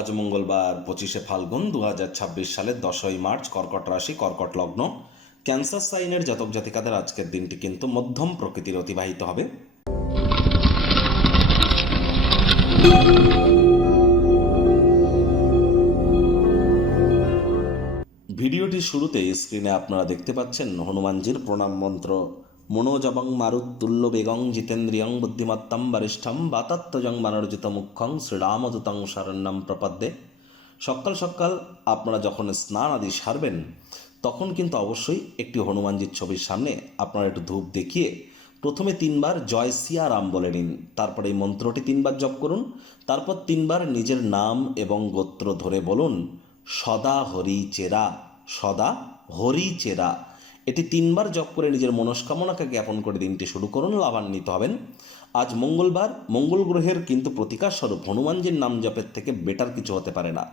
আজ মঙ্গলবার 25শে ফাল্গুন 2026 সালের 10ই মার্চ, কর্কট রাশি, কর্কট লগ্ন, ক্যান্সার সাইনের জাতক জাতিকাদের আজকের দিনটি কিন্তু মধ্যম প্রকৃতির অতিবাহিত হবে। ভিডিওটির শুরুতে স্ক্রিনে আপনারা দেখতে পাচ্ছেন হনুমানজির প্রণাম মন্ত্র। মনোজবং মারুত্তুল্য বেগং জিতেন্দ্রিয়ং বুদ্ধিমত্তম বরিষ্ঠম বাতাত্মজং মানর্জিত মুখ্যং শ্রীরামদূতং শরণ্যম প্রপদ্যে। সকাল সকাল আপনারা যখন স্নান আদি সারবেন তখন কিন্তু অবশ্যই একটি হনুমানজির ছবির সামনে আপনারা একটু ধূপ দেখিয়ে প্রথমে 3বার জয় সিয়া রাম বলে নিন। তারপর এই মন্ত্রটি 3বার জপ করুন। তারপর 3বার নিজের নাম এবং গোত্র ধরে বলুন সদা হরি চেরা, সদা হরি চেরা। এটি 3বার জপ করে নিজের মনস্কামনাকে জ্ঞাপন করে দিনটি শুরু করুন, লাভান্বিত হবেন। আজ মঙ্গলবার, মঙ্গল গ্রহের কিন্তু প্রতিকার স্বরূপ হনুমানজির নাম জপের থেকে বেটার কিছু হতে পারে না।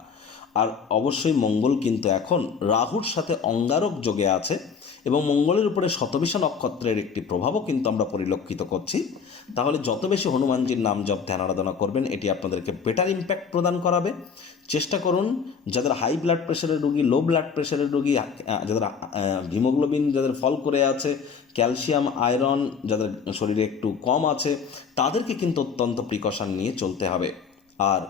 আর অবশ্যই মঙ্গল কিন্তু এখন রাহুর সাথে অঙ্গারক যোগে আছে এবং মঙ্গলের উপরে শতবিশা নক্ষত্রের একটি প্রভাবও কিন্তু আমরা পরিলক্ষিত করছি। তাহলে যত বেশি হনুমানজির নাম জপ ধ্যান আরাধনা করবেন এটি আপনাদেরকে বেটার ইম্প্যাক্ট প্রদান করাবে। চেষ্টা করুন যাদের হাই ব্লাড প্রেশারের রোগী, লো ব্লাড প্রেশারের রোগী, যাদের হিমোগ্লোবিন যাদের ফল করে আছে, ক্যালসিয়াম আয়রন যাদের শরীরে একটু কম আছে, তাদেরকে কিন্তু অত্যন্ত প্রিকশন নিয়ে চলতে হবে। আর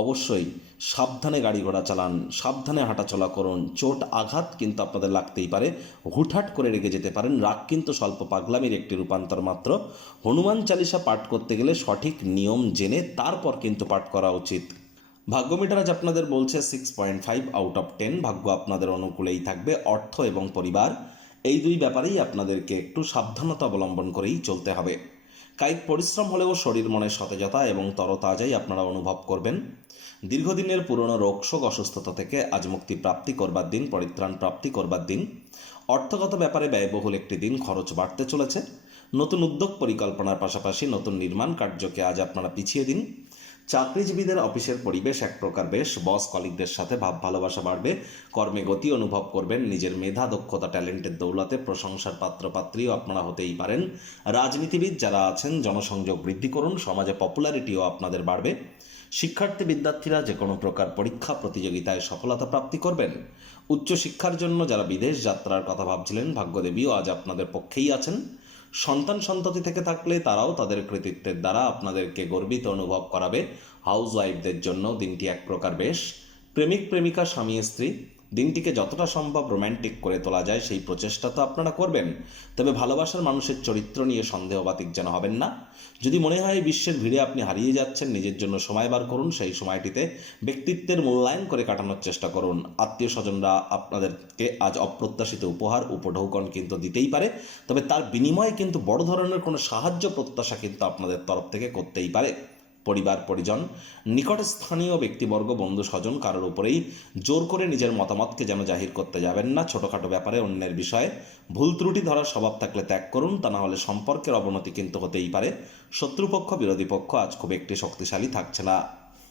অবশ্যই সাবধানে গাড়ি ঘোড়া চালান, সাবধানে হাঁটাচলা করুন। চোট আঘাত কিন্তু আপনাদের লাগতেই পারে, হুটহাট করে রেগে যেতে পারেন। রাগ কিন্তু স্বল্প পাগলামির একটি রূপান্তর মাত্র। হনুমান চালিসা পাঠ করতে গেলে সঠিক নিয়ম জেনে তারপর কিন্তু পাঠ করা উচিত। ভাগ্য মিটার আজ আপনাদের বলছে 6.5 আউট অফ 10। ভাগ্য আপনাদের অনুকূলেই থাকবে। অর্থ এবং পরিবার এই দুই ব্যাপারেই আপনাদেরকে একটু সাবধানতা অবলম্বন করেই চলতে হবে। কায়িক পরিশ্রম হলেও শরীর মনের সতেজতা এবং তরতাজাই আপনারা অনুভব করবেন। দীর্ঘদিনের পুরনো রোগশোক অসুস্থতা থেকে আজ মুক্তি প্রাপ্তি করবার দিন, পরিত্রাণ প্রাপ্তি করবার দিন। অর্থগত ব্যাপারে ব্যয়বহুল একটি দিন, খরচ বাড়তে চলেছে। নতুন উদ্যোগ পরিকল্পনার পাশাপাশি নতুন নির্মাণ কার্যকে আজ আপনারা পিছিয়ে দিন। চাকরিজীবীদের অফিসের পরিবেশ এক প্রকার বেশ। বস কলিগদের সাথে ভাব ভালোবাসা বাড়বে। কর্মে গতি অনুভব করবেন। নিজের মেধা দক্ষতা ট্যালেন্টের দৌলতে প্রশংসার পাত্রপাত্রীও আপনারা হতেই পারেন। রাজনীতিবিদ যারা আছেন জনসংযোগ বৃদ্ধি করুন, সমাজে পপুলারিটিও আপনাদের বাড়বে। শিক্ষার্থী বিদ্যার্থীরা যে কোনো প্রকার পরীক্ষা প্রতিযোগিতায় সফলতা প্রাপ্তি করবেন। উচ্চশিক্ষার জন্য যারা বিদেশ যাত্রার কথা ভাবছিলেন ভাগ্যদেবীও আজ আপনাদের পক্ষেই আছেন। সন্তান সন্ততি থেকে থাকলে তারাও তাদের কৃতিত্বের দ্বারা আপনাদেরকে গর্বিত অনুভব করাবে। হাউস ওয়াইফদের জন্য দিনটি এক প্রকার বেশ। প্রেমিক প্রেমিকা স্বামী স্ত্রী দিনটিকে যতটা সম্ভব রোম্যান্টিক করে তোলা যায় সেই প্রচেষ্টা তো আপনারা করবেন, তবে ভালোবাসার মানুষের চরিত্র নিয়ে সন্দেহবাতিক যেন হবেন না। যদি মনে হয় বিশ্বের ভিড়ে আপনি হারিয়ে যাচ্ছেন, নিজের জন্য সময় বার করুন। সেই সময়টিতে ব্যক্তিত্বের মূল্যায়ন করে কাটানোর চেষ্টা করুন। আত্মীয় স্বজনরা আপনাদেরকে আজ অপ্রত্যাশিত উপহার উপঢৌকন কিন্তু দিতেই পারে, তবে তার বিনিময়ে কিন্তু বড় ধরনের কোনো সাহায্য প্রত্যাশা কিন্তু আপনাদের তরফ থেকে করতেই পারে। পরিবার পরিজন, নিকট স্থানীয় ব্যক্তিবর্গ, বন্ধু স্বজন কারোর উপরেই জোর করে নিজের মতামতকে যেন জাহির করতে যাবেন না। ছোটোখাটো ব্যাপারে অন্যের বিষয়ে ভুল ত্রুটি ধরার স্বভাব থাকলে ত্যাগ করুন, তা না হলে সম্পর্কের অবনতি কিন্তু হতেই পারে। শত্রুপক্ষ বিরোধী পক্ষ আজ খুব একটি শক্তিশালী থাকছে না।